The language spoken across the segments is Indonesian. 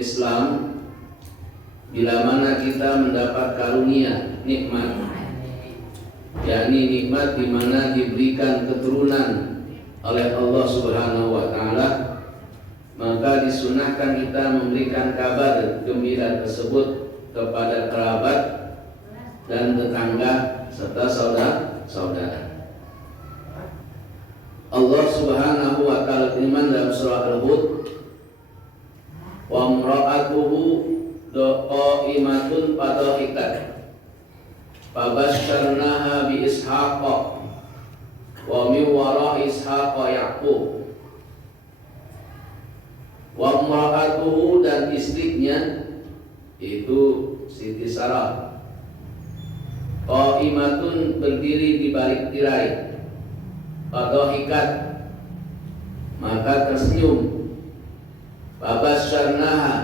Islam, bila mana kita mendapat karunia nikmat, yakni nikmat di mana diberikan keturunan oleh Allah Subhanahu wa taala, maka disunahkan kita memberikan kabar gembira tersebut kepada kerabat dan tetangga serta saudara-saudara. Allah Subhanahu wa taala firman dalam surah Al-Hud, wa imra'atuhu qa'imatun fadhahikat fabasyarnaha bi Ishaqa wa min wara'i Ishaqa Yaqub. Wa imra'atuhu, dan istrinya itu Siti Sarah, qa'imatun, berdiri di balik tirai, fadhahikat, maka tersenyum, fabasyarnaha,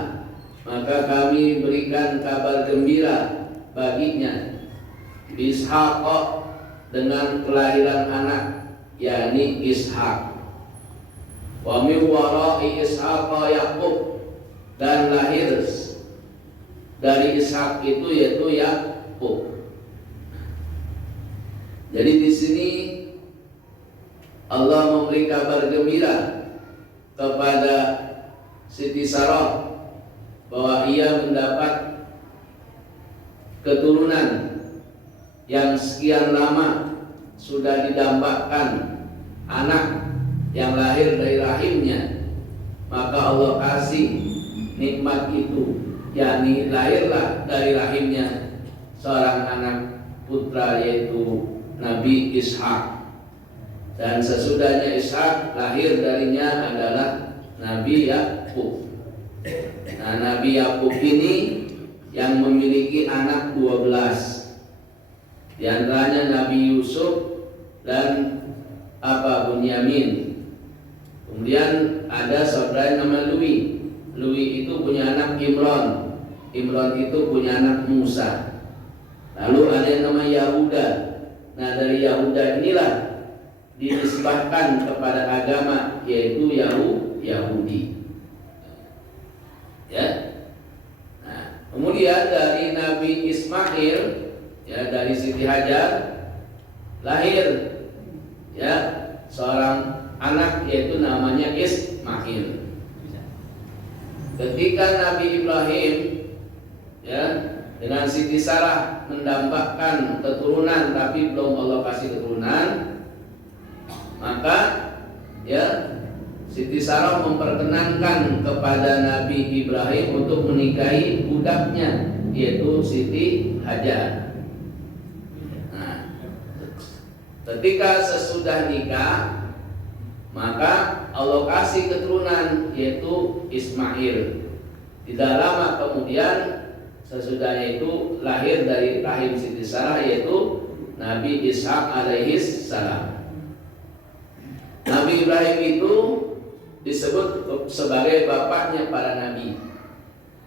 maka kami berikan kabar gembira baginya, Ishaqa, dengan kelahiran anak, yakni Ishaq, wa min wara'i Ishaqa Yaqub, dan lahir dari Ishaq itu yaitu Yaqub. Jadi di sini Allah memberi kabar gembira kepada Siti Sarah bahwa ia mendapat keturunan yang sekian lama sudah didambakan anak yang lahir dari rahimnya, maka Allah kasih nikmat itu, yakni lahirlah dari rahimnya seorang anak putra yaitu Nabi Ishaq. Dan sesudahnya Ishak lahir darinya adalah Nabi Yakub. Nah, Nabi Yakub ini yang memiliki anak 12. Di antaranya Nabi Yusuf dan Bunyamin. Kemudian ada saudara nama Lui. Lui itu punya anak Imron. Imron itu punya anak Musa. Lalu ada yang nama Yahuda. Nah, dari Yahuda inilah dinisbahkan kepada agama yaitu Yahudi. Ya. Nah, kemudian dari Nabi Ismail, ya, dari Siti Hajar lahir, ya, seorang anak yaitu namanya Ismail. Ketika Nabi Ibrahim, ya, dengan Siti Sarah mendambakan keturunan tapi belum Allah kasih keturunan, maka ya Siti Sarah memperkenankan kepada Nabi Ibrahim untuk menikahi budaknya yaitu Siti Hajar. Nah, ketika sesudah nikah, maka Allah kasih keturunan yaitu Ismail. Tidak lama kemudian sesudahnya itu lahir dari rahim Siti Sarah yaitu Nabi Ishaq alaihi salam. Nabi Ibrahim itu disebut sebagai bapaknya para nabi.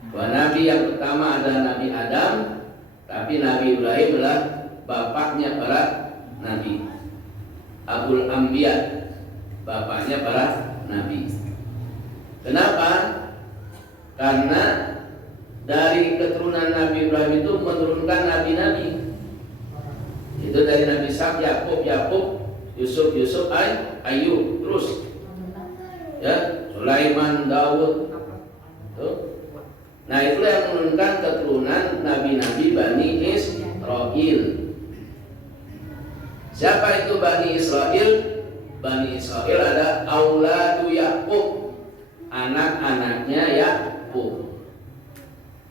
Bahwa nabi yang pertama adalah Nabi Adam, tapi Nabi Ibrahim adalah bapaknya para nabi. Abul Anbiya, bapaknya para nabi. Kenapa? Karena dari keturunan Nabi Ibrahim itu menurunkan nabi-nabi. Itu dari Nabi Ishaq, Yakub, Yusuf, Ayub, terus ya, Sulaiman, Daud. Tuh. Nah, itulah yang menurunkan keturunan nabi-nabi Bani Israel. Siapa itu Bani Israel? Bani Israel ada auladu Yakub, anak-anaknya Yakub.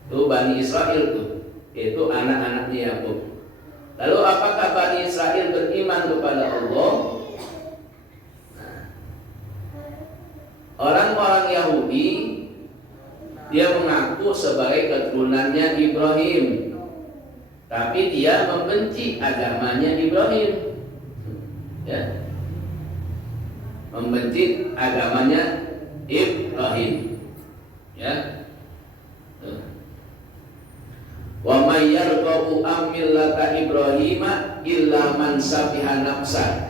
Itu Bani Israel tuh, itu anak-anaknya Yakub. Lalu apakah Bani Israel beriman kepada Allah? Nah, orang-orang Yahudi dia mengaku sebagai keturunannya Ibrahim, tapi dia membenci agamanya Ibrahim. Ya, membenci agamanya Ibrahim. Ya. Wa may yarghabu an millata Ibrahima illa man safiha nafsa.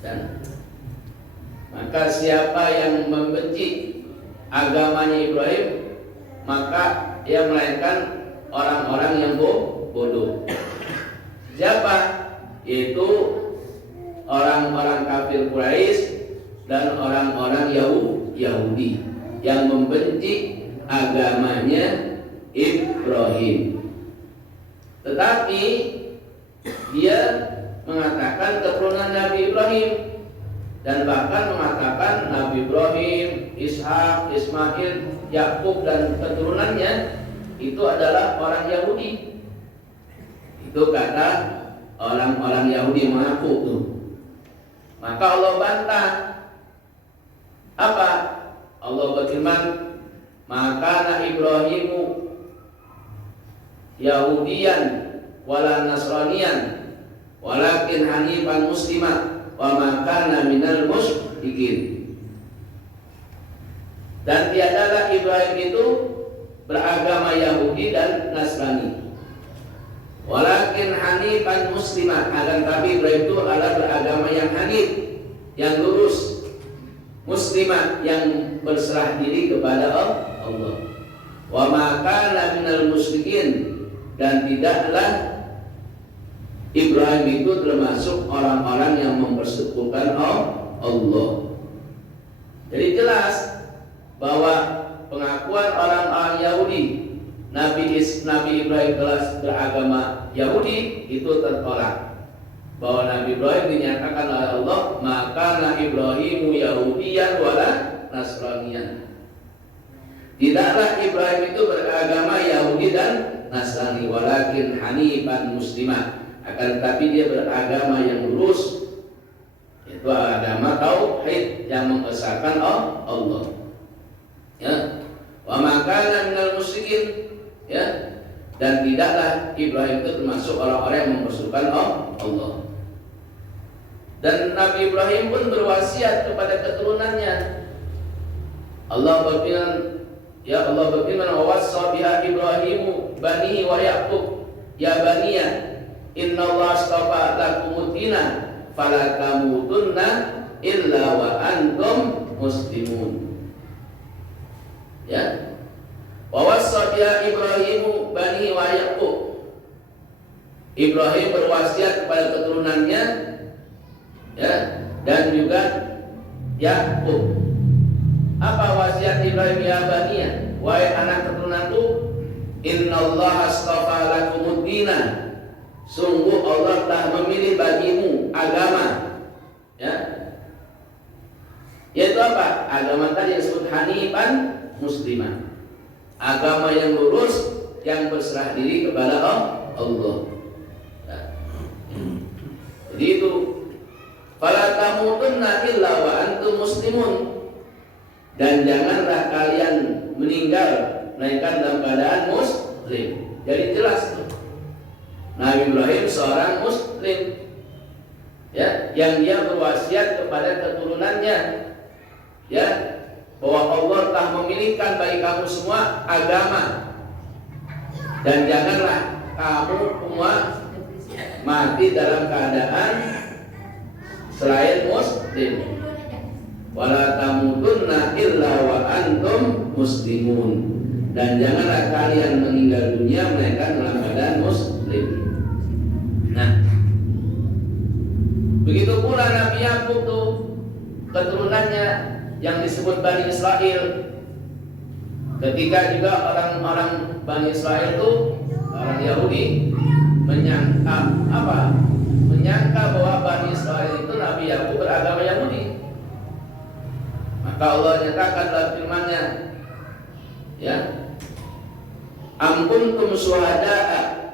Dan maka siapa yang membenci agamanya Ibrahim, maka ia melahirkan orang-orang yang bodoh. Siapa? Yaitu orang-orang kafir Quraisy dan orang-orang Yahudi yang membenci agamanya Ibrahim. Tetapi dia mengatakan keturunan Nabi Ibrahim, dan bahkan mengatakan Nabi Ibrahim, Ishak, Ismail, Yakub dan keturunannya itu adalah orang Yahudi. Itu kata orang-orang Yahudi mengaku tuh. Maka Allah bantah. Apa? Allah berfirman, maka Ibrahimu Yahudian wala Nasranian walakin hanifan musliman wa ma kana minal musyrikin. Dan tiadalah Ibrahim itu beragama Yahudi dan Nasrani, walakin hanifan musliman, akan tapi Ibrahim itu adalah beragama yang hanif, yang lurus, musliman, yang berserah diri kepada Allah. Wa ma kana minal musyrikin, dan tidaklah Ibrahim itu termasuk orang-orang yang mempersekutukan Allah. Jadi jelas bahwa pengakuan orang-orang Yahudi Nabi Ibrahim telah beragama Yahudi itu tertolak. Bahwa Nabi Ibrahim dinyatakan oleh Allah, maka Ibrahimu Yahudiyan wala Nasraniyan. Tidaklah Ibrahim itu beragama Yahudi dan Nasrani, walakin hanifan muslimah, akan tetapi dia beragama yang lurus, yaitu agama tauhid yang mengesahkan Allah. Ya, wa makana minal musyrikin, ya, dan tidaklah Ibrahim itu termasuk orang-orang yang mempersekutukan Allah. Dan Nabi Ibrahim pun berwasiat kepada keturunannya. Allah berfirman, ya Allah berfirman, wa wassa biha Ibrahimu banihi wa Yaqub ya baniya innallaha astafa lakumud dina fala tamutunna illa wa antum muslimun. Ya, wa wassa biha Ibrahimu banihi wa Yaqub. Ibrahim berwasiat kepada keturunannya, ya, dan juga Yakub. Apa wasiat Ibrahim? Ya baniya, wahai anak keturunanku, innallaha astafa lakumud dina, sungguh Allah telah memilih bagimu agama, ya, yaitu apa? Agama tadi yang disebut hanifan muslimah, agama yang lurus, yang berserah diri kepada Allah. Ya. Jadi itu, fala tamutunna illa wa antum muslimun, dan janganlah kalian meninggal melainkan dalam keadaan muslim. Jadi jelas tuh, Nabi Ibrahim seorang muslim, ya, yang dia berwasiat kepada keturunannya, ya, bahwa Allah telah memilihkan bagi kamu semua agama, dan janganlah kamu semua mati dalam keadaan selain muslim. Wala tamutunna illa wa antum muslimun, dan janganlah kalian meninggal dunia melainkan dalam keadaan muslim. Nah, begitu pula Nabi Yakub tuh keturunannya yang disebut Bani Israel. Ketika juga orang-orang Bani Israel itu, orang Yahudi, menyangka bahwa Bani Israel itu Nabi Yakub beragama Yahudi. Maka Allah nyatakan dalam firman-Nya, ya, am kuntum syuhada'a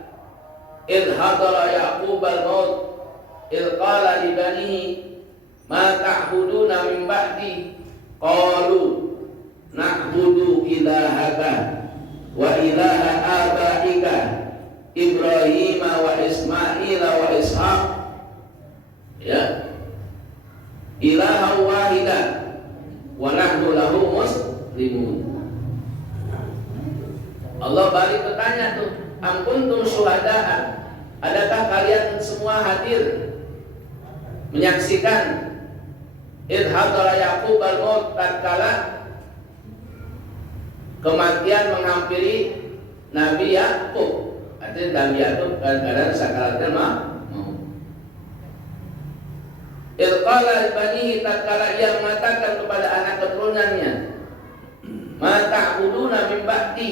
idh hadara Yaqub al-maut idh qala li banihi ma ta'buduna min ba'di qalu na'budu ilahaka wa ilaha abaika Ibrahim wa Ismail wa Ishaq, ya, ilaha wahidah wa nahnu lahu muslimun. Allah balik bertanya tuh, am kuntum syuhada'a, adakah kalian semua hadir menyaksikan idh hadara Yaqub al-maut, tatkala kematian menghampiri Nabi Yakub. Artinya Nabi Yakub kadang-kadang sakaratnya mau. Ilqala banihi, tatkala ia mengatakan kepada anak keturunannya, ma ta'buduna min ba'di,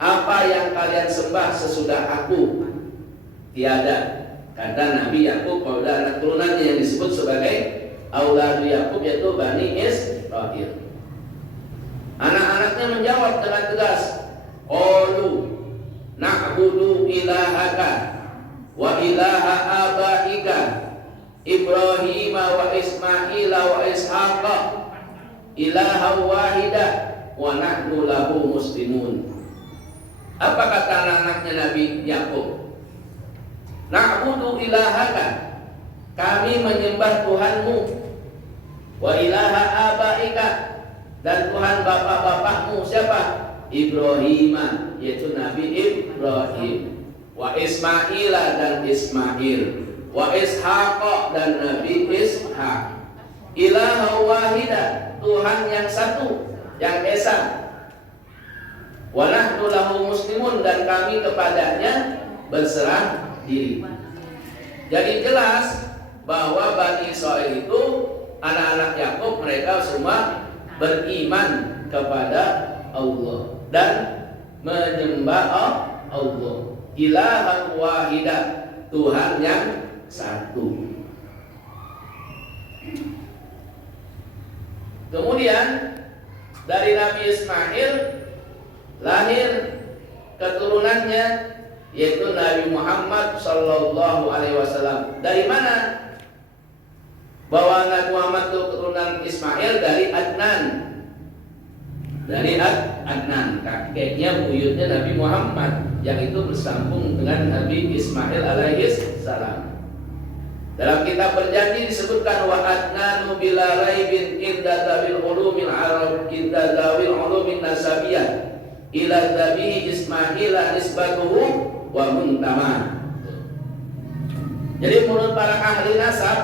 apa yang kalian sembah sesudah aku tiada. Kata Nabi Yakub kepada anak keturunannya yang disebut sebagai Auladu Yakub, yaitu Bani Israil. Anak-anaknya menjawab dengan tegas, qalu na'budu ilahaka wa ilaha abaika Ibrahim wa Ismail wa Ishaqa ilaha wahida wa nahnu lahu muslimun. Apa kata anak-anaknya Nabi Yakub? Na'budu ilahaka, kami menyembah Tuhanmu, wa ilaha abaika, dan Tuhan bapak-bapakmu. Siapa? Ibrahim, yaitu Nabi Ibrahim, wa Ismail, dan Ismail, wa Ishaqa, dan Nabi Ishaq. Ilaha wahida, Tuhan yang satu, yang esa. Wa nahnu lahu muslimun, dan kami kepadanya berserah diri. Jadi jelas bahwa Bani Israil itu anak-anak Yakub, mereka semua beriman kepada Allah dan menyembah Allah. Ilahan wahidah, Tuhan yang satu. Kemudian dari Nabi Ismail lahir keturunannya, yaitu Nabi Muhammad Sallallahu Alaihi Wasallam. Dari mana? Bahwa Nabi Muhammad itu keturunan Ismail dari Adnan. Dari Adnan, kakeknya buyutnya Nabi Muhammad, yang itu bersambung dengan Nabi Ismail alaihi salam. Dalam kitab Perjanjian disebutkan wa adnanu bila raibin inda dawil ulumil arab inda dawil ulumin nasabiyah ila dhabihi Ismaila nisbatuhu wa muntama. Jadi menurut para ahli nasab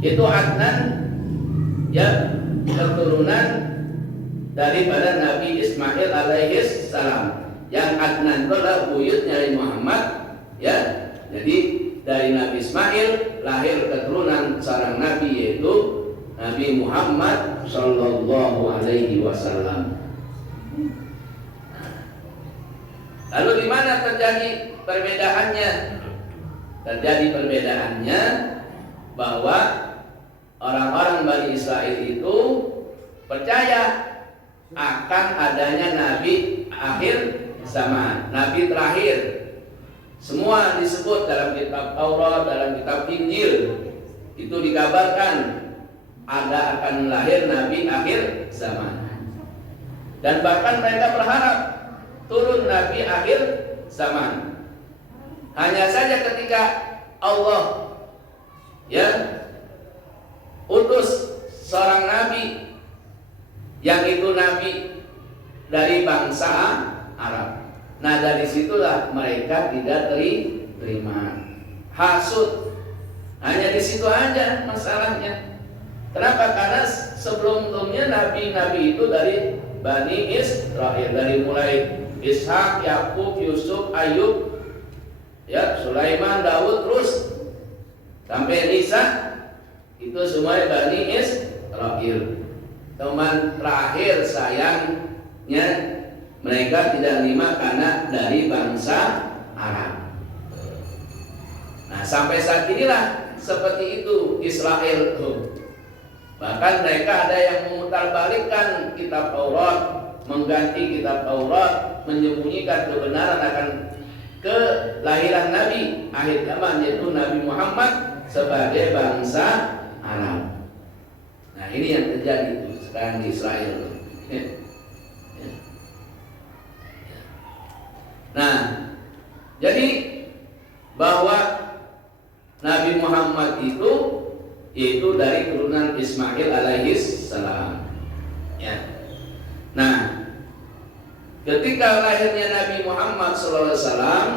itu Adnan ya keturunan daripada Nabi Ismail alaihi salam. Yang Adnan itu adalah buyutnya Nabi Muhammad ya. Jadi dari Nabi Ismail lahir keturunan seorang nabi, yaitu Nabi Muhammad sallallahu alaihi wasallam. Lalu di mana terjadi perbedaannya? Terjadi perbedaannya bahwa orang-orang Bani Israil itu percaya akan adanya nabi akhir zaman, nabi terakhir. Semua disebut dalam kitab Taurat, dalam kitab Injil, itu dikabarkan ada akan lahir nabi akhir zaman. Dan bahkan mereka berharap turun nabi akhir zaman. Hanya saja ketika Allah ya utus seorang nabi, yang itu nabi dari bangsa Arab. Nah dari situlah mereka tidak terima, hasud. Hanya di situ aja masalahnya. Kenapa? Karena sebelumnya nabi-nabi itu dari Bani Israil, dari mulai Ishak, Yakub, Yusuf, Ayub, ya Sulaiman, Daud, terus sampai Nisa, itu semua Bani Israil. Teman terakhir sayangnya mereka tidak terima karena dari bangsa Arab. Nah sampai saat inilah seperti itu Israel. Bahkan mereka ada yang memutarbalikkan kitab Taurat, mengganti kitab Taurat, menyembunyikan kebenaran akan kelahiran Nabi akhir zaman, yaitu Nabi Muhammad sebagai bangsa Arab. Nah ini yang terjadi itu sekarang di Israel. Nah, jadi bahwa Nabi Muhammad itu yaitu dari keturunan Ismail alaihi salam. Ya. Nah, ketika lahirnya Nabi Muhammad sallallahu alaihi wasallam,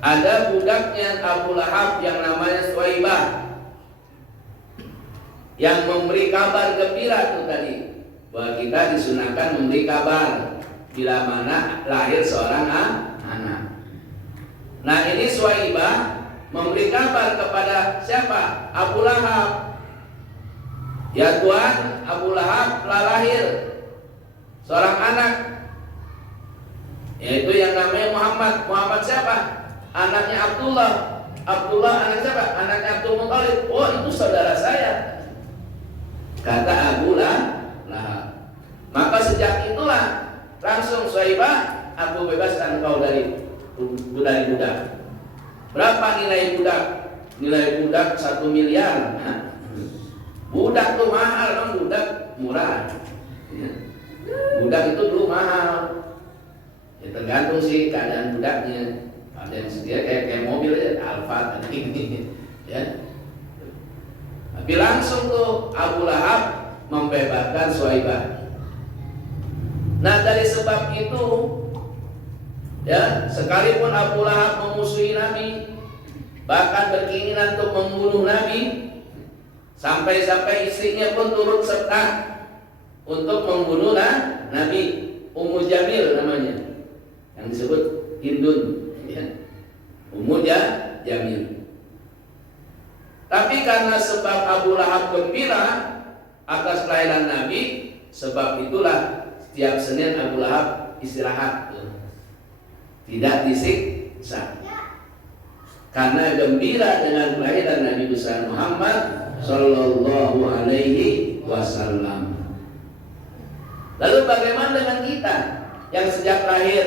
ada budaknya Abu Lahab yang namanya Suwaibah yang memberi kabar gembira itu tadi bahwa kita disunahkan memberi kabar bila mana lahir seorang anak. Nah, ini Suwaibah memberi kabar kepada siapa? Abu Lahab. Ya Tuhan, Abu Lahab telah lahir seorang anak, yaitu yang namanya Muhammad. Muhammad siapa? Anaknya Abdullah. Abdullah anak siapa? Anaknya Abdul Muthalib. Oh, itu saudara saya, kata Abu Lahab. Maka sejak itulah langsung Suwaibah, aku bebaskan kau dari budak. Berapa nilai budak? Nilai budak 1 miliar. Nah, budak tuh mahal, kan? Budak murah. Budak itu dulu mahal. Ya, tergantung sih keadaan budaknya. Ada yang sedia kayak mobil aja, Alfa ada ini, ya. Tapi langsung tuh Abu Lahab membebaskan Suwaibah. Nah, dari sebab itu, ya, sekalipun Abu Lahab memusuhi Nabi, bahkan berkeinginan untuk membunuh Nabi, sampai-sampai istrinya pun turut serta untuk membunuh Nabi. Ummu Jamil namanya, yang disebut Hindun, ya. Ummu Jamil. Tapi karena sebab Abu Lahab gembira atas kelahiran Nabi, sebab itulah setiap Senin Abu Lahab istirahat, tidak disiksa, karena gembira dengan kelahiran Nabi besar Muhammad Sallallahu Alaihi Wasallam. Lalu bagaimana dengan kita yang sejak lahir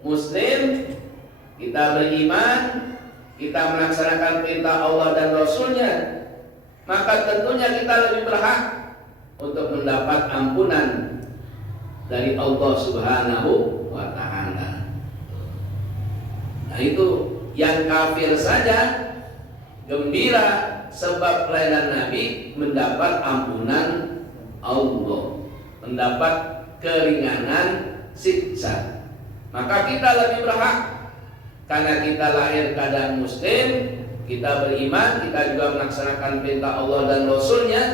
Muslim, kita beriman, kita melaksanakan perintah Allah dan Rasulnya, maka tentunya kita lebih berhak untuk mendapat ampunan dari Allah Subhanahu wa Ta'ala. Nah, itu yang kafir saja gembira sebab kelahiran Nabi mendapat ampunan Allah, mendapat keringanan siksa. Maka kita lebih berhak, karena kita lahir keadaan Muslim, kita beriman, kita juga melaksanakan perintah Allah dan Rasulnya,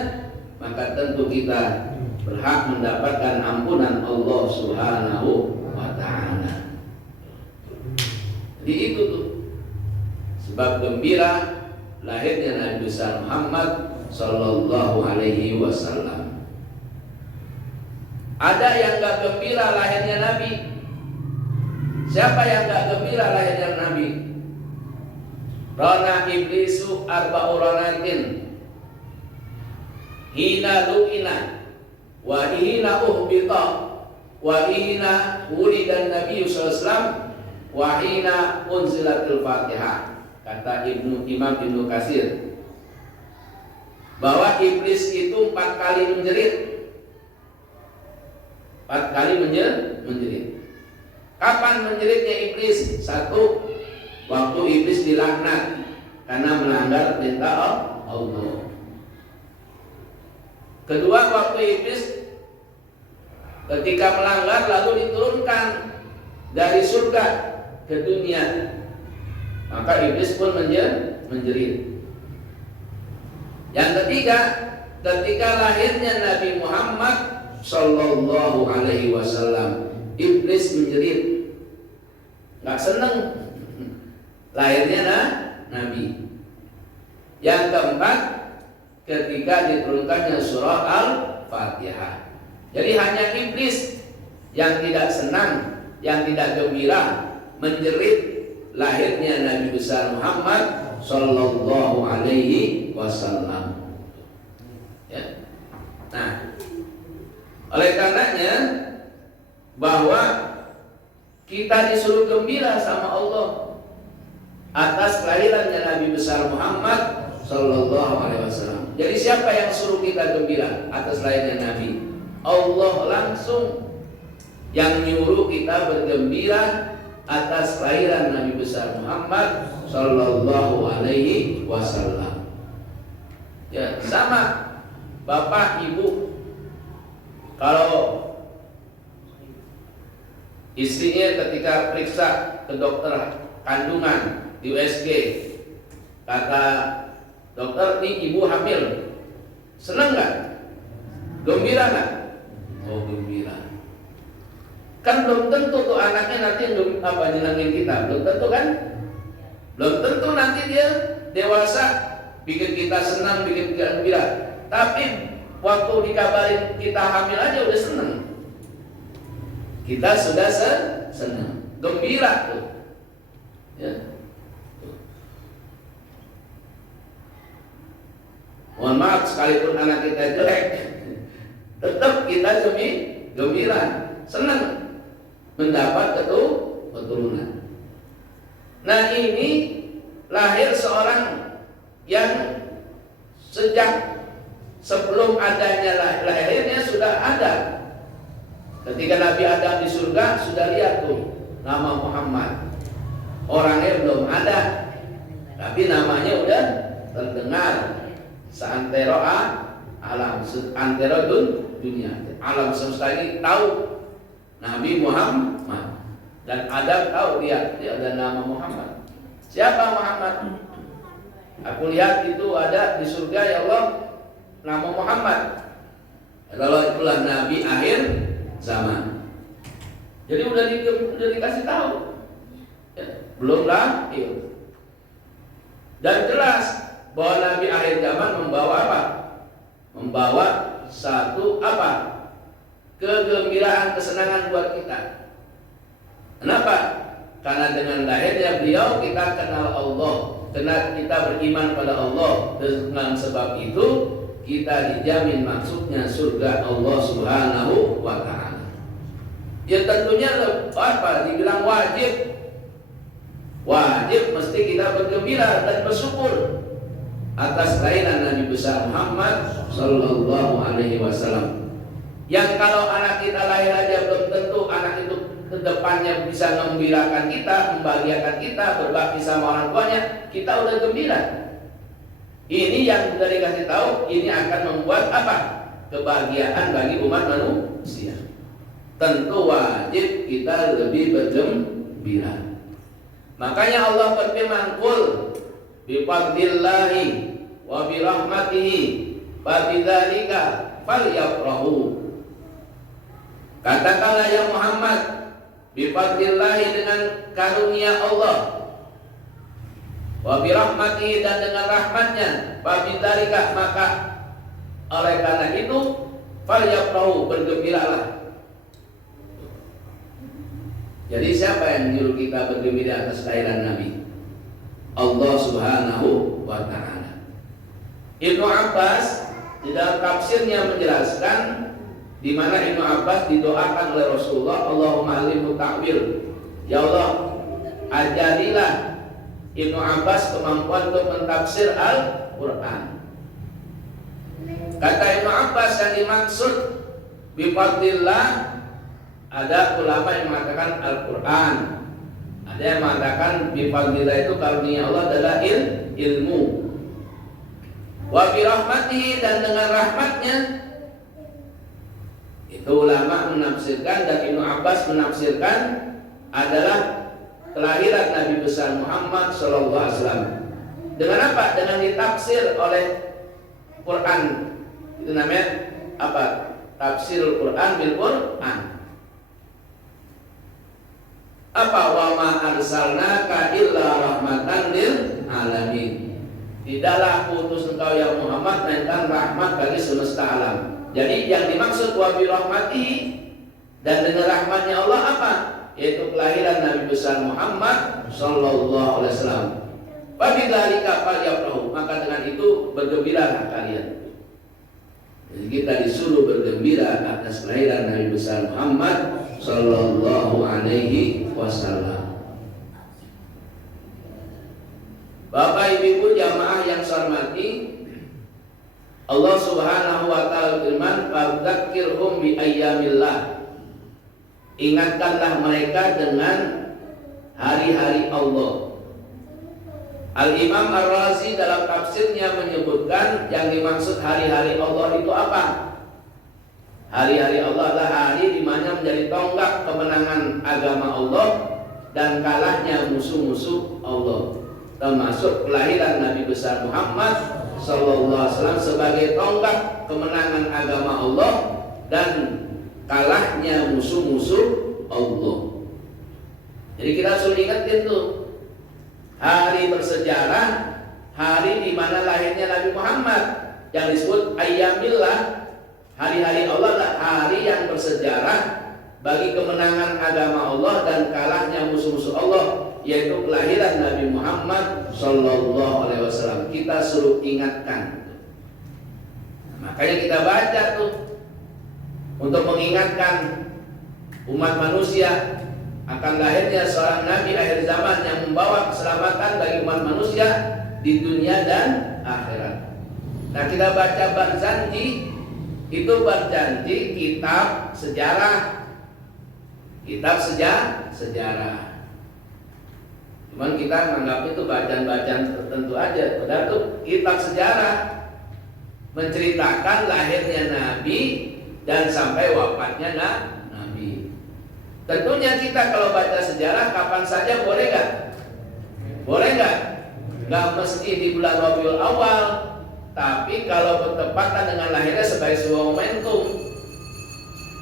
maka tentu kita berhak mendapatkan ampunan Allah Subhanahu wa Ta'ala. Jadi itu tuh sebab gembira lahirnya Nabi besar Muhammad Sallallahu Alaihi Wasallam. Ada yang gak gembira lahirnya Nabi? Siapa yang gak gembira lahirnya Nabi? Rana iblisu arba'u ranatin hina lu'ina wa hina uhbita wa hina wulidan Nabi SAW wa hina unzilatul Fatihah. Kata Imam Ibnu Katsir bahwa iblis itu 4 kali menjerit. 4 kali menjerit. Kapan menjeritnya iblis? 1, waktu iblis dilaknat karena melanggar perintah Allah. Kedua, waktu iblis ketika melanggar lalu diturunkan dari surga ke dunia, maka iblis pun menjerit. Yang ketiga, ketika lahirnya Nabi Muhammad Sallallahu Alaihi Wasallam, iblis menjerit, nggak seneng lahirnya Nabi. Yang keempat, ketika diturunkannya surah Al-Fatihah. Jadi hanya iblis yang tidak senang, yang tidak gembira menjerit lahirnya Nabi besar Muhammad Sallallahu Alaihi Wasallam. Ya. Nah, oleh karenanya bahwa kita disuruh gembira sama Allah atas kelahirannya Nabi besar Muhammad Sallallahu Alaihi Wasallam. Jadi siapa yang suruh kita gembira atas lahirnya Nabi? Allah langsung yang nyuruh kita bergembira atas kelahiran Nabi besar Muhammad Sallallahu Alaihi Wasallam. Ya, sama bapak ibu, kalau istrinya ketika periksa ke dokter kandungan di USG, kata dokter, ini ibu hamil, senang nggak? Gembira nggak? Kan belum tentu tuh anaknya nanti nyenengin kita, belum tentu kan? Belum tentu nanti dia dewasa bikin kita senang, bikin kita gembira. Tapi waktu dikabarin kita hamil aja udah senang. Kita sudah senang, gembira tuh. Ya. Mohon maaf sekalipun anak kita jelek, tetap kita gembira, senang mendapat keturunan. Nah, ini lahir seorang yang sejak sebelum adanya lahirnya sudah ada. Ketika Nabi Adam di surga sudah lihat tuh nama Muhammad. Orangnya belum ada, tapi namanya udah terdengar seantero alam, seantero dunia, alam semesta ini tahu Nabi Muhammad, dan Adam tahu dia ada nama Muhammad. Siapa Muhammad? Aku lihat itu ada di surga ya Allah, nama Muhammad. Kalau itulah Nabi akhir zaman. Jadi udah dikasih tahu, ya, belum lahir. Dan jelas bahwa Nabi akhir zaman membawa apa? Membawa satu apa? Kegembiraan, kesenangan buat kita. Kenapa? Karena dengan lahirnya beliau kita kenal Allah, karena kita beriman pada Allah. Dengan sebab itu kita dijamin maksudnya surga Allah Subhanahu wa ta'ala. Ya tentunya apa? Dibilang wajib. Wajib mesti kita bergembira dan bersyukur atas kelahiran Nabi besar Muhammad sallallahu alaihi wasallam. Yang kalau anak kita lahir aja belum tentu anak itu kedepannya bisa menggembirakan kita, membahagiakan kita, berbakti sama orang tuanya, kita udah gembira. Ini yang sudah dikasih tahu, ini akan membuat apa? Kebahagiaan bagi umat manusia. Tentu wajib kita lebih bergembira. Makanya Allah berfirman, "Qul bi fadlillahi wa bi rahmatihi fa bidzalika falyafrahu." Katakanlah ya Muhammad, bifadlillahi dengan karunia Allah, wa birahmatihi dan dengan rahmatnya, fabidzalika maka oleh karena itu falyafrahu bergembiralah. Jadi siapa yang menyuruh kita bergembira atas kelahiran Nabi? Allah Subhanahu wa ta'ala. Ibnu Abbas di dalam tafsirnya menjelaskan di mana Ibnu Abbas didoakan oleh Rasulullah, Allahumma alimhu ta'wil. Ya Allah, ajarilah Ibnu Abbas kemampuan untuk mentafsir Al-Quran. Kata Ibnu Abbas yang dimaksud bifadlillah, ada ulama yang mengatakan Al-Quran, ada yang mengatakan bifadlillah itu karunia Allah adalah ilmu. Wa birahmatihi dan dengan rahmatnya. Itu ulama menafsirkan dan Ibnu Abbas menafsirkan adalah kelahiran Nabi besar Muhammad sallallahu alaihi wasallam. Dengan apa? Dengan ditafsir oleh Quran. Itu namanya apa? Tafsirul Quran bil Quran. Apa? Wa ma arsalnaka illa rahmatan lil alamin. Tidaklah putus engkau ya Muhammad melainkan rahmat bagi semesta alam. Jadi yang dimaksud wa bi rahmatihi dan dengan rahmatnya Allah apa? Yaitu kelahiran Nabi besar Muhammad sallallahu alaihi wasallam. Fa bidzalika falyafrahu, maka dengan itu bergembiralah kalian. Jadi kita disuruh bergembira atas kelahiran Nabi besar Muhammad sallallahu alaihi wasallam. Bapak Ibu jamaah yang saya hormati, Allah Subhanahu wa ta'ala firman, "Fadzakirhum bi ayyamillah." Ingatkanlah mereka dengan hari-hari Allah. Al-Imam Ar-Razi dalam tafsirnya menyebutkan yang dimaksud hari-hari Allah itu apa? Hari-hari Allah adalah hari di mana menjadi tonggak kemenangan agama Allah dan kalahnya musuh-musuh Allah. Termasuk kelahiran Nabi besar Muhammad sallallahu alaihi wasallam sebagai tonggak kemenangan agama Allah dan kalahnya musuh-musuh Allah. Jadi kita suruh ingatin tuh hari bersejarah, hari di mana lahirnya Nabi Muhammad yang disebut ayyamillah, hari-hari Allah adalah hari yang bersejarah bagi kemenangan agama Allah dan kalahnya musuh-musuh Allah, yaitu kelahiran Nabi Muhammad Sallallahu Alaihi Wasallam. Kita suruh ingatkan. Makanya kita baca tuh untuk mengingatkan umat manusia akan lahirnya seorang nabi akhir zaman yang membawa keselamatan bagi umat manusia di dunia dan akhirat. Nah, kita baca berjanji, itu berjanji kitab sejarah. Kitab sejarah. Cuman kita menganggap itu bacaan-bacaan tertentu aja. Padahal itu kitab sejarah menceritakan lahirnya Nabi dan sampai wafatnya Nabi. Tentunya kita kalau baca sejarah kapan saja boleh nggak? Boleh nggak? Nggak mesti di bulan Rabiul Awal, tapi kalau bertepatan dengan lahirnya sebagai sebuah momentum.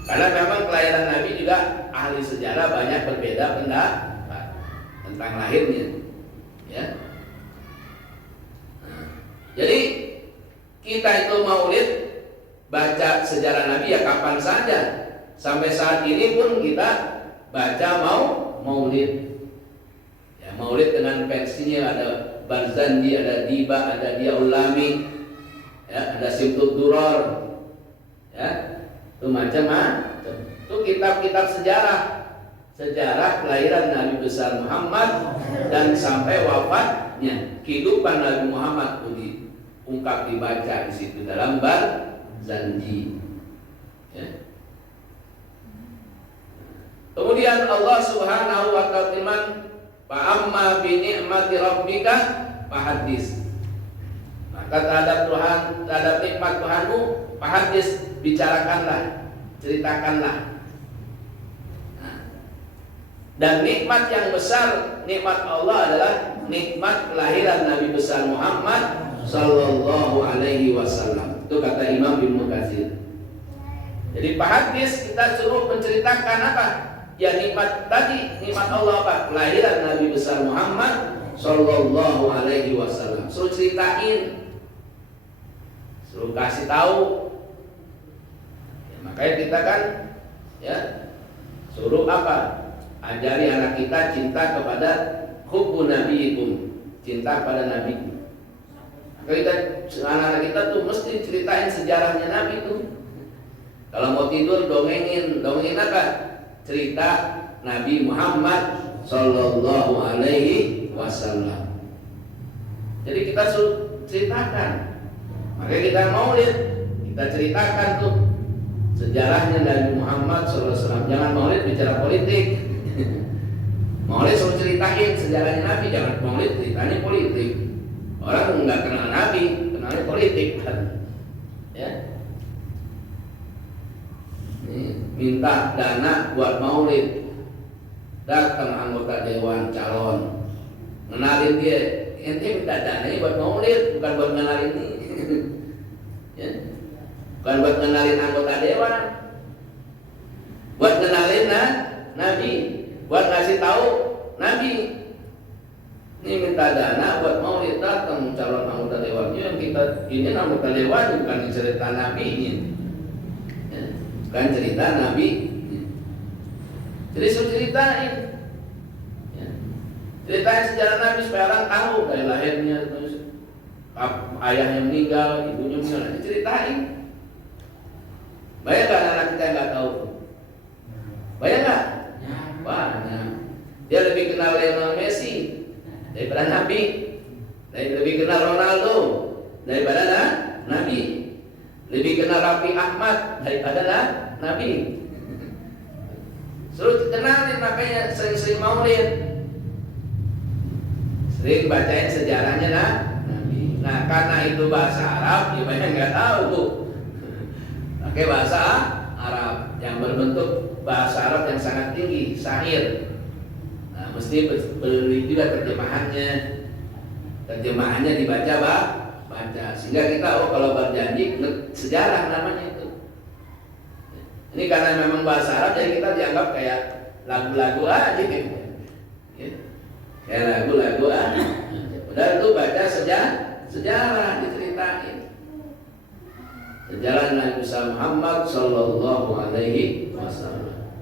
Karena memang kelahiran Nabi juga ahli sejarah banyak berbeda pendapat tentang lahirnya. Ya. Jadi kita itu maulid baca sejarah Nabi ya kapan saja. Sampai saat ini pun kita baca maulid. Ya, maulid dengan versinya ada Barzanji, ada Diba, ada Diaulami, ya, ada Simtud Duror, ya, itu macam-macam. Itu kitab-kitab sejarah kelahiran Nabi besar Muhammad dan sampai wafatnya. Kehidupan Nabi Muhammad itu diungkap, dibaca di situ dalam Barzanji. Ya. Kemudian Allah Subhanahu wa ta'ala firman, "Fa amma bi ni'mati rabbika fahaddits." Maka terhadap nikmat Tuhanmu, fahaddits, bicarakanlah, ceritakanlah. Nah, dan nikmat yang besar, nikmat Allah adalah nikmat kelahiran Nabi besar Muhammad Sallallahu Alaihi Wasallam. Itu kata Imam Ibnu Katsir. Jadi fahaddits, kita suruh menceritakan apa? Ya nikmat tadi, nikmat Allah apa? Kelahiran Nabi besar Muhammad Sallallahu Alaihi Wasallam. Suruh ceritain, suruh kasih tahu. Ya, makanya kita kan, ya, suruh apa? Ajari anak kita cinta kepada hubbu nabiyikum, cinta pada Nabi. Maka kita, anak-anak kita tuh mesti ceritain sejarahnya Nabi tuh. Kalau mau tidur dongengin apa? Cerita Nabi Muhammad Sallallahu Alaihi Wasallam. Jadi kita ceritakan. Makanya kita maulid, kita ceritakan tuh sejarahnya Nabi Muhammad Sallallahu Alaihi Wasallam. Jangan maulid bicara politik. Maulid suruh ceritain sejarahnya Nabi, jangan maulid ceritanya politik. Orang nggak kenal Nabi, kenalnya politik kan. Ya. Minta dana buat maulid, datang anggota dewan calon, ngenalin dia, ente minta dana buat maulid, bukan buat ngenalin ini, ya. Bukan buat ngenalin anggota dewan, buat ngenalin Nabi, buat ngasih tahu Nabi. Ini minta dana buat maulid, datang calon anggota dewan, yang kita ini anggota dewan bukan cerita Nabi ini. Kan cerita Nabi, jadi suruh ceritain, ya. Ceritain sejarah Nabi supaya orang tahu dari lahirnya, terus ayahnya meninggal, ibunya meninggal, ceritain. Banyak kan anak kita nggak tahu? Banyak nggak? Banyak. Dia lebih kenal Lionel Messi daripada Nabi, lebih kenal Ronaldo daripada Nabi. Lebih kenal Raffi Ahmad daripada Nabi. Suruh kenalin, makanya sering-sering maulid, sering bacain sejarahnya Nabi. Nah, karena itu bahasa Arab, ya banyak nggak tahu. Pakai bahasa Arab yang berbentuk bahasa Arab yang sangat tinggi, syair. Nah, mesti beli juga terjemahannya. Terjemahannya dibaca baca, sehingga kita kalau berjanji sejarah namanya itu. Ini karena memang bahasa Arab, jadi kita dianggap kayak lagu-lagu aja gitu. Ya. Kayak lagu-lagu aja. Padahal itu baca sejarah diceritain. Sejarah Nabi besar Muhammad Sallallahu Alaihi Wasallam.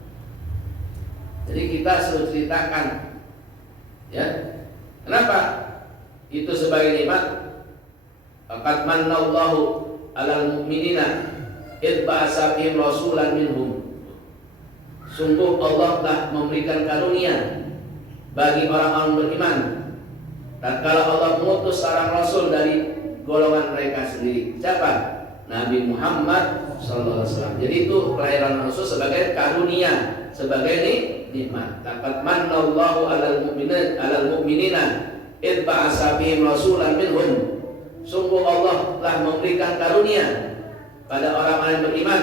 Jadi kita suruh ceritakan, ya. Kenapa? Itu sebagai nikmat. Faqad mannallahu 'alal mu'minina id ba'atsa bihim rasulan minhum. Sungguh Allah telah memberikan karunia bagi orang-orang beriman tatkala Allah mengutus seorang rasul dari golongan mereka sendiri. Siapa? Nabi Muhammad SAW. Jadi itu kelahiran Rasul sebagai karunia, sebagai nikmat. Laqad mannallahu 'alal mu'minina id ba'atsa bihim rasulan minhum. Sungguh Allah telah memberikan karunia pada orang-orang yang beriman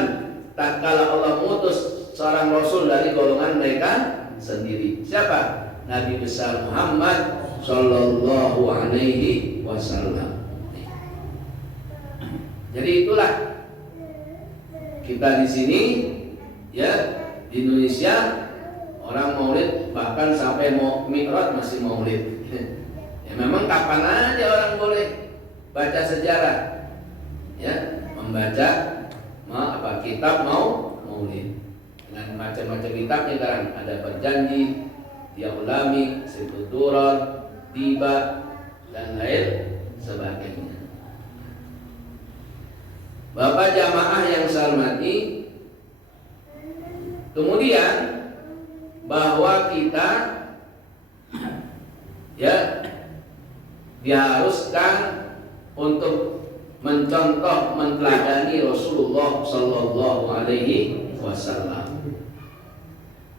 tatkala Allah mengutus seorang rasul dari golongan mereka sendiri. Siapa? Nabi besar Muhammad Sallallahu Alaihi Wasallam. Jadi itulah kita di sini, ya, di Indonesia orang maulid bahkan sampai mau mi'raj masih maulid. Ya memang kapan aja orang boleh baca sejarah, ya, membaca kitab maulid dengan macam-macam kitabnya kan, ada berjanji, dia ulami, Sibuturon, tiba dan lain sebagainya. Bapak jamaah yang saya hormati, kemudian bahwa kita, ya, diharuskan untuk mencontoh, meneladani Rasulullah Sallallahu Alaihi Wasallam.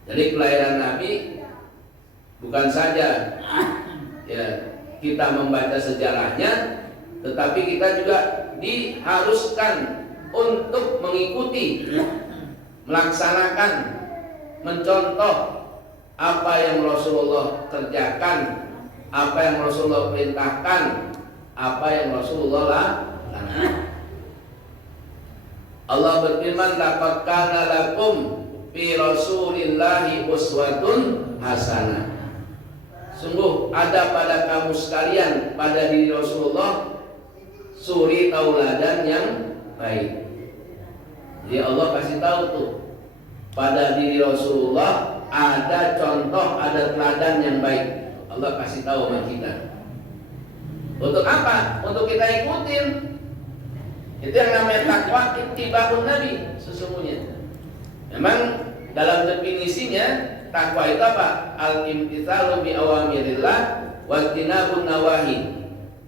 Jadi kelahiran Nabi bukan saja, ya, kita membaca sejarahnya, tetapi kita juga diharuskan untuk mengikuti, melaksanakan, mencontoh apa yang Rasulullah kerjakan, apa yang Rasulullah perintahkan, apa yang Rasulullah lakukan. Allah berfirman, laqad kana lakum fi Rasulillahi uswatun hasanah. Sungguh ada pada kamu sekalian, pada diri Rasulullah, suri tauladan yang baik. Jadi Allah kasih tahu tuh, pada diri Rasulullah ada contoh, ada teladan yang baik. Allah kasih tahu sama kita. Untuk apa? Untuk kita ikutin. Itu yang namanya takwa, ittibaun Nabi sesungguhnya. Memang dalam definisinya takwa itu apa? Al-imtitsalu bi awamirillah wa tinabun nawahi.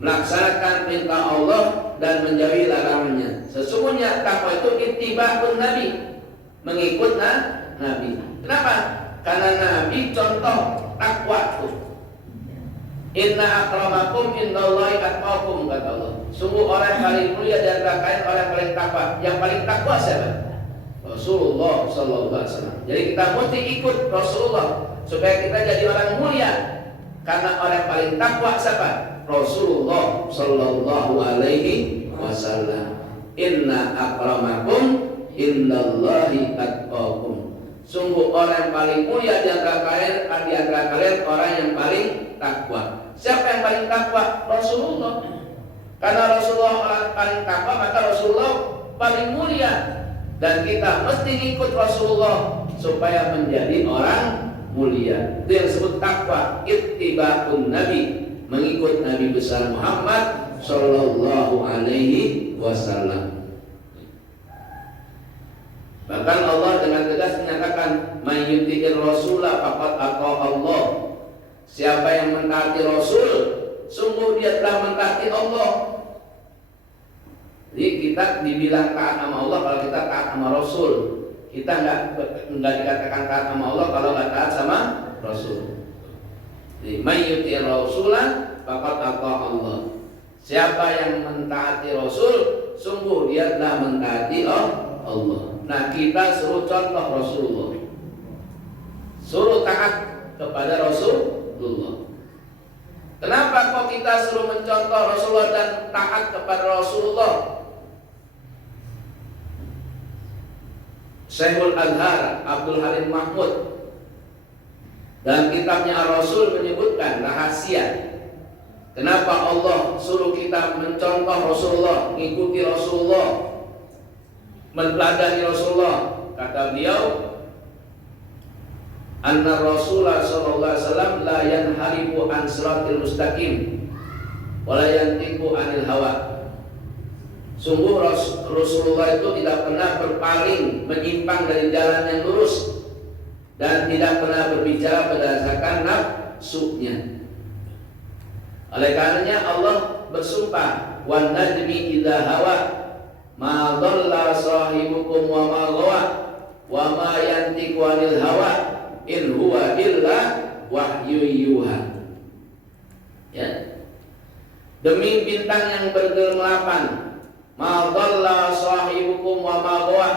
Melaksanakan perintah Allah dan menjauhi larangannya. Sesungguhnya takwa itu ittibaun Nabi, mengikut Nabi. Kenapa? Karena Nabi contoh takwa itu. Inna akramakum indallahi atqakum, kata Allah. Sungguh orang yang paling mulia di antara kalian orang yang paling takwa. Yang paling takwa siapa? Rasulullah Sallallahu Alaihi Wasallam. Jadi kita mesti ikut Rasulullah supaya kita jadi orang mulia. Karena orang yang paling takwa siapa? Rasulullah Sallallahu Alaihi Wasallam. Inna akramakum indallahi atqakum. Sungguh orang yang paling mulia di antara kalian orang yang paling takwa. Siapa yang paling takwa? Rasulullah. Karena Rasulullah orang paling takwa, maka Rasulullah paling mulia. Dan kita mesti ikut Rasulullah supaya menjadi orang mulia. Itu yang disebut takwa, ittibaun Nabi, mengikut Nabi besar Muhammad Sallallahu Alaihi Wasallam. Bahkan Allah dengan tegas menyatakan, "Man yuti'ir rasulah faqad ata'a Allah." Siapa yang mentaati Rasul, sungguh dia telah mentaati Allah. Jadi kita dibilang taat sama Allah kalau kita taat sama Rasul. Kita enggak dikatakan taat sama Allah kalau enggak taat sama Rasul. Jadi man yuti'ir rasulah faqad ata'a Allah. Siapa yang mentaati Rasul, sungguh dia telah mentaati Allah. Nah, kita suruh contoh Rasulullah, suruh taat kepada Rasulullah. Kenapa kok kita suruh mencontoh Rasulullah dan taat kepada Rasulullah? Syekhul Azhar Abdul Halim Mahmud Dan kitabnya Ar-Rasul menyebutkan rahasia kenapa Allah suruh kita mencontoh Rasulullah, mengikuti Rasulullah, meneladani Rasulullah. Kata beliau, anna Rasulullah sallallahu alaihi wasallam la yanharifu an siratil mustaqim wa la yantiqu anil hawa. Sungguh Rasulullah itu tidak pernah berpaling, menyimpang dari jalan yang lurus, dan tidak pernah berbicara berdasarkan nafsunya. Oleh karenanya Allah bersumpah, wan najmi idza hawa ma dhalla sahibukum wa ma ghawa wa ma yantiqu anil hawa in huwa illa wahyu yuha. Ya. Demi bintang yang bergelapan, ma dhalla sahibukum wa ma ghawa,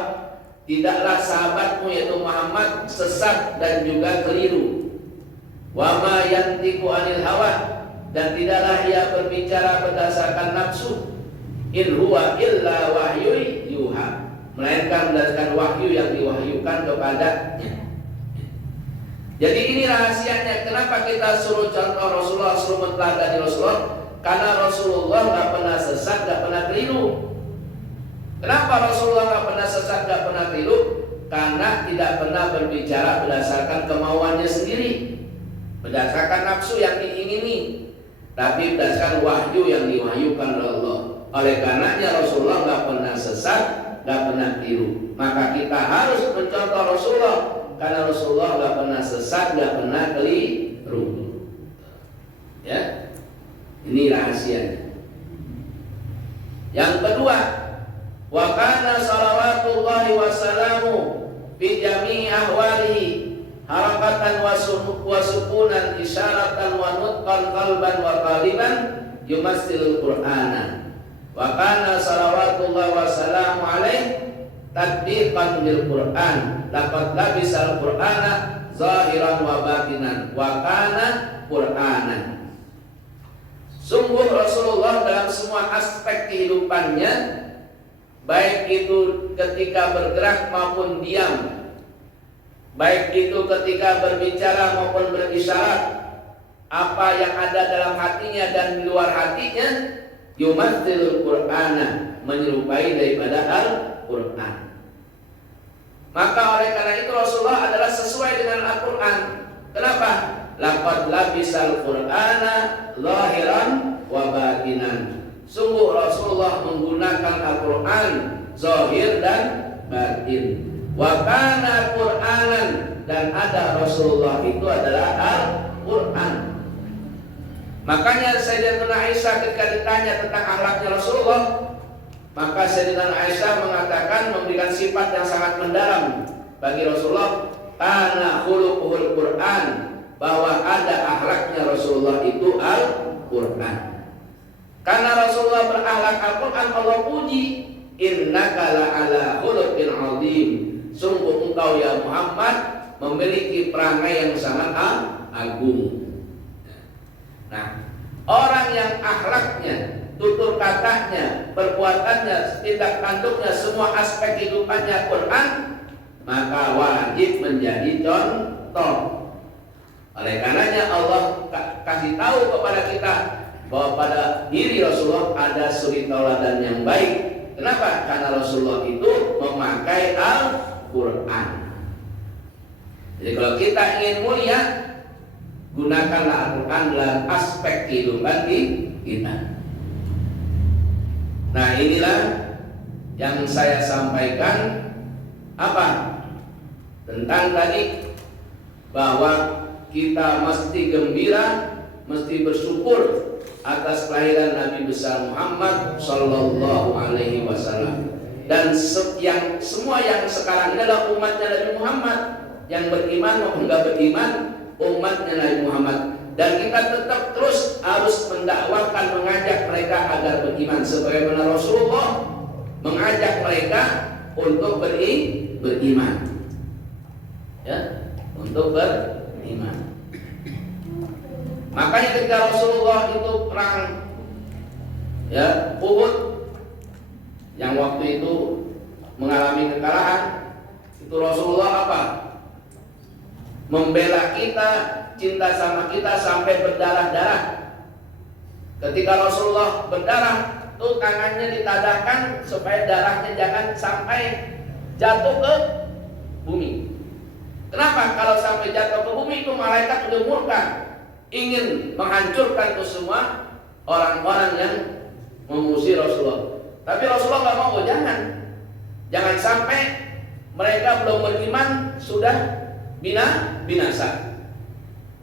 tidaklah sahabatmu yaitu Muhammad sesat dan juga keliru. Wa ma yantiqu anil hawa, dan tidaklah ia berbicara berdasarkan nafsu. In huwa illa wahyu yuha, melainkan berdasarkan wahyu yang diwahyukan kepadanya. Jadi ini rahasianya kenapa kita suruh contoh Rasulullah, suruh meneladani Rasulullah. Karena Rasulullah gak pernah sesat, gak pernah keliru. Kenapa Rasulullah gak pernah sesat, gak pernah keliru? Karena tidak pernah berbicara berdasarkan kemauannya sendiri, berdasarkan nafsu yang diingini, tapi berdasarkan wahyu yang diwahyukan oleh Allah. Oleh karenanya Rasulullah gak pernah sesat, gak pernah keliru. Maka kita harus mencontoh Rasulullah, karena Rasulullah gak pernah sesat, gak pernah keliru. Ya, ini rahasianya. Yang kedua, wa kana salawatullahi wa salamu fi jami'i ahwalihi harakatan wa sukunan isyaratan wa nutqan qalban wa qaliban yumassilul qur'ana. Wa kana salawatullahi wa salamu alaihi tadbiqan bil qur'an laqad labisal qur'ana zahiran wa batinan wa kana qur'anan. Sungguh Rasulullah dalam semua aspek kehidupannya, baik itu ketika bergerak maupun diam, baik itu ketika berbicara maupun berisyarat, apa yang ada dalam hatinya dan di luar hatinya, yumatsilul Qur'ana, menyerupai daripada Al-Qur'an. Maka oleh karena itu Rasulullah adalah sesuai dengan Al-Qur'an. Kenapa? Laqad labisal Qur'ana zahiran wa batinan. Sungguh Rasulullah menggunakan Al-Qur'an zahir dan batin. Wa kana Qur'anan, dan ada Rasulullah itu adalah Al-Qur'an. Makanya Sayyidatuna Aisyah ketika ditanya tentang akhlaknya Rasulullah, maka Sayyidatuna Aisyah mengatakan, memberikan sifat yang sangat mendalam bagi Rasulullah, kana khuluquhul Qur'an, bahwa ada akhlaknya Rasulullah itu Al-Qur'an. Karena Rasulullah berakhlak Al-Qur'an, Allah puji, innaka la'ala khuluqin 'azim. Sungguh engkau ya Muhammad memiliki perangai yang sangat agung. Nah, orang yang akhlaknya, tutur katanya, perbuatannya, tindak tanduknya, semua aspek kehidupannya Quran, maka wajib menjadi contoh. Oleh karenanya Allah kasih tahu kepada kita bahwa pada diri Rasulullah ada suri tauladan yang baik. Kenapa? Karena Rasulullah itu memakai Al-Quran. Jadi kalau kita ingin mulia, gunakanlah Al-Quran dalam aspek kehidupan kita. Nah, inilah yang saya sampaikan apa? Tentang tadi bahwa kita mesti gembira, mesti bersyukur atas kelahiran Nabi besar Muhammad Sallallahu Alaihi Wasallam. Dan semua yang sekarang ini adalah umatnya Nabi Muhammad, yang beriman maupun enggak beriman, umatnya Nabi Muhammad. Dan kita tetap terus harus mendakwakan, mengajak mereka agar beriman, sebagaimana Rasulullah mengajak mereka untuk beriman, ya, untuk beriman. Makanya ketika Rasulullah itu perang, ya, Uhud, yang waktu itu mengalami kekalahan, itu Rasulullah apa? membela kita, cinta sama kita sampai berdarah-darah. Ketika Rasulullah berdarah, tuh tangannya ditadahkan supaya darahnya jangan sampai jatuh ke bumi. Kenapa? Kalau sampai jatuh ke bumi itu malaikat udah murka, ingin menghancurkan itu semua orang-orang yang memusuhi Rasulullah. Tapi Rasulullah nggak mau, jangan sampai mereka belum beriman sudah binasa.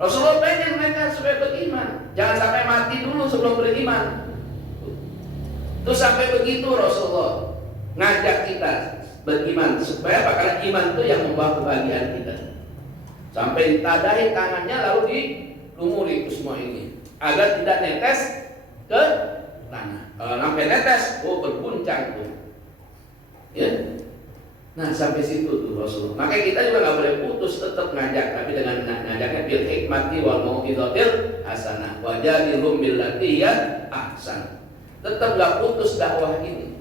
Rasulullah pengen mereka supaya beriman, jangan sampai mati dulu sebelum beriman. Terus sampai begitu Rasulullah ngajak kita beriman, supaya apa? Karena iman itu yang membawa kebahagiaan kita. Sampai ditadahi tangannya lalu dilumuri itu semua ini agar tidak netes ke tanah. Kalau sampai netes, berguncang tuh. Ya. Nah sampai situ tuh Rasulullah. Makanya kita juga nggak boleh putus, tetap ngajak, tapi dengan ngajaknya bil hikmati wal mau'izatil hasanah wajadilhum billati hiya ahsan. Tetap nggak putus dakwah ini.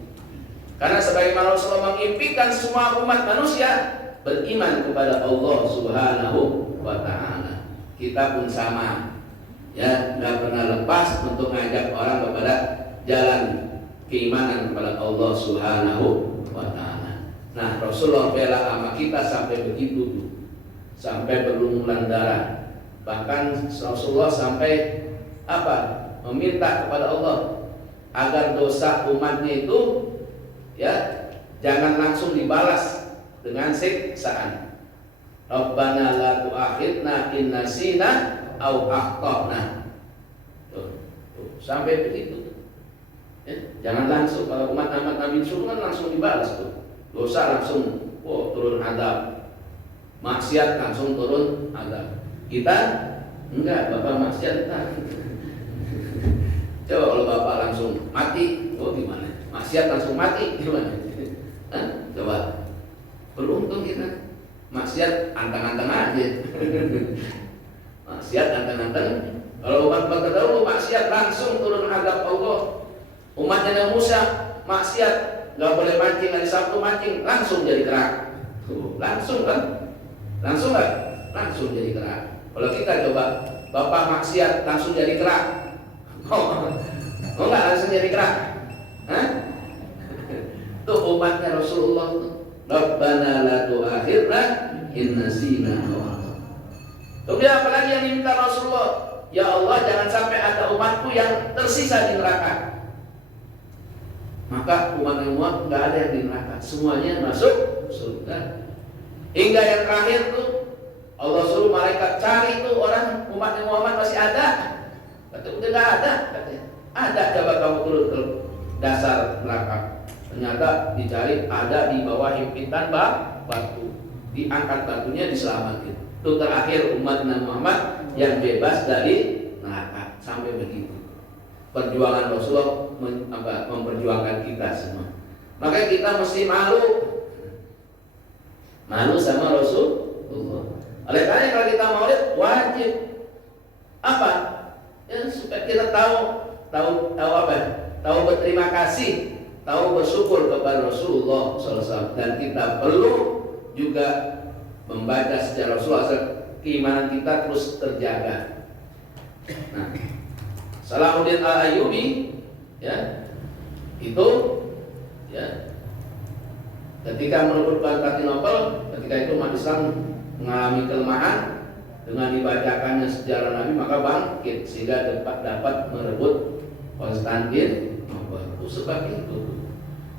Karena sebagaimana Rasulullah mengimpikan semua umat manusia beriman kepada Allah Subhanahu wa Ta'ala. Kita pun sama, ya, nggak pernah lepas untuk ngajak orang kepada jalan keimanan kepada Allah Subhanahu wa Ta'ala. Nah, Rasulullah bela sama kita sampai begitu tuh, sampai berlumuran darah. Bahkan Rasulullah sampai apa? Meminta kepada Allah agar dosa umatnya itu, ya, jangan langsung dibalas dengan siksaan. Rabbana la tu'akhidna in nasina aw akhtana. Sampai begitu. Ya, jangan langsung, kalau umat Nabi suruh kan langsung dibalas tuh. Dosa langsung turun azab. Maksiat langsung turun azab. Kita enggak, Bapak maksiat entar. Coba kalau Bapak langsung mati, gimana? Maksiat langsung mati gimana? Coba. Beruntung kita. Maksiat anteng-anteng aja. Maksiat anteng-anteng. Kalau umat terdahulu maksiat langsung turun azab Allah. Umatnya Musa maksiat, nggak boleh mancing, hari Sabtu mancing, langsung jadi kerak. Langsung kan? Langsung nggak? Langsung jadi kerak. Kalau kita coba, Bapak maksiat langsung jadi kerak. Nggak langsung jadi kerak? Hah? Tuh umatnya Rasulullah tuh. Rabbana la tu'akhirna in nasina aw akhtana. Kemudian apalagi yang diminta Rasulullah? Ya Allah, jangan sampai ada umatku yang tersisa di neraka. Maka umat Muhammad nggak ada yang di neraka, semuanya masuk surga. Hingga yang terakhir tuh Allah suruh malaikat cari tuh orang umat Muhammad masih ada. Kata udah nggak ada, katanya. Ada, coba kamu turun ke dasar neraka. Ternyata dicari ada di bawah himpitan batu. Diangkat batunya, diselamatin. Itu terakhir umat Muhammad yang bebas dari neraka. Sampai begitu. Perjuangan Rasulullah memperjuangkan kita semua. Maka kita mesti malu sama Rasulullah. Oleh karena kalau kita maulid wajib apa? Ya, supaya kita tahu apa? Tahu berterima kasih, tahu bersyukur kepada Rasulullah SAW. Dan kita perlu juga membaca sejarah Rasulullah SAW, keimanan kita terus terjaga. Nah, Salahuddin Al-Ayyubi, ya, itu, ya, ketika merebut Konstantinopel, ketika itu umat Islam mengalami kelemahan, dengan dibacakannya sejarah Nabi maka bangkit sehingga dapat merebut Konstantinopel. Itu sebab itu.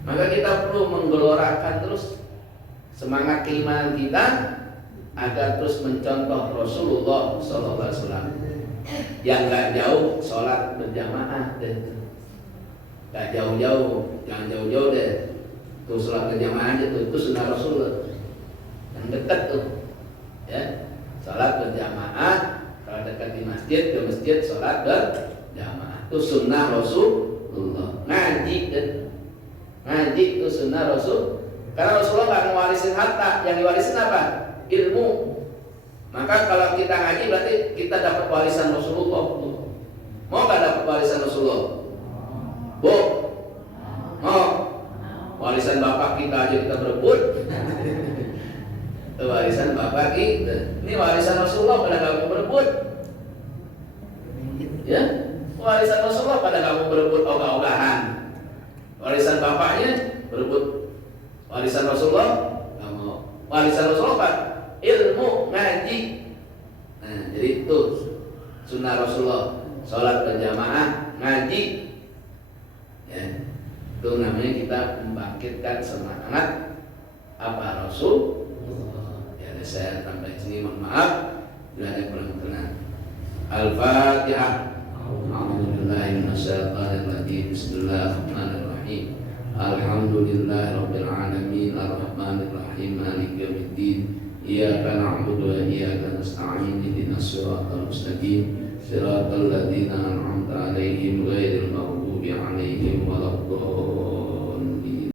Maka kita perlu menggelorakan terus semangat keimanan kita agar terus mencontoh Rasulullah SAW. Yang nggak jauh sholat berjamaah deh, nggak jauh-jauh, jangan jauh-jauh deh. Tuh sholat berjamaah aja tuh, itu sunnah Rasulullah. Yang dekat tuh, ya, sholat berjamaah. Kalau dekat di masjid, ke masjid sholat berjamaah. Itu sunnah Rasulullah. Ngaji deh, ngaji itu sunnah Rasul. Karena Rasulullah nggak ngewarisin harta, yang diwarisin apa? Ilmu. Maka kalau kita ngaji berarti kita dapat warisan Rasulullah. Mau nggak dapat warisan Rasulullah? Bu, mau? Warisan bapak kita aja kita berebut. Warisan warisan bapak kita. Ini warisan Rasulullah pada kamu berebut. Ya, warisan Rasulullah pada kamu berebut ogah-ogahan. Warisan bapaknya berebut. Warisan Rasulullah kamu. Warisan Rasulullah apa? Ilmu ngaji. Nah, jadi itu sunnah Rasulullah, sholat berjamaah, ngaji. Ya, itu namanya kita membangkitkan semangat apa Rasul. Ya, saya sampai sini, mohon maaf bila ada kurang berkenan. Al-Fatihah. A'udzubillahi minasyaitonirrajim. Bismillahirrahmanirrahim. Alhamdulillahirabbil alamin arrahmanir rahim maliki yaumiddin. Iyyaka na'budu wa iyyaka nasta'in ihdinas siratal mustaqim siratal ladzina an'amta 'alaihim ghairil maghdubi 'alaihim waladdallin.